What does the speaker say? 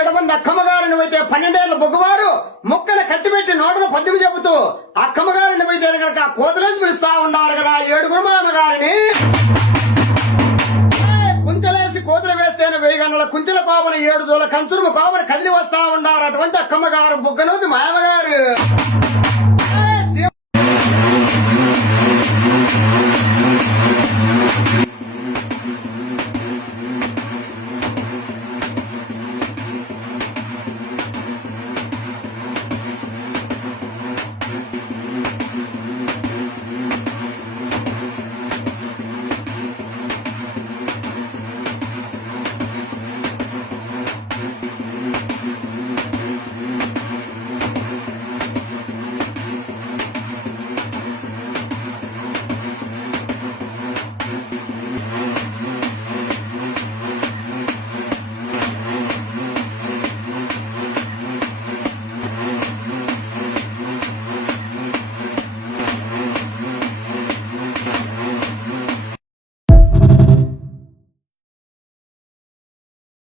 7 మంది అక్కమ్మగారిని అయితే 12 ఏళ్ల బొగ్గువారు ముక్కను కట్టిపెట్టి నోటను పద్యం చెబుతూ అక్కమ్మగారిని అయితే కనుక కోతలేసి పిలుస్తా ఉన్నారు కదా 7 మామగారిని. కుంచెలేసి కోతులు వేస్తేనే 1000 గంటల కుంచెల కోపన 7 జోల కంచురు కోపన కదిలి వస్తా ఉన్నారు. అటువంటి అక్కమ్మగారు బుగ్గనూతి మామగారు.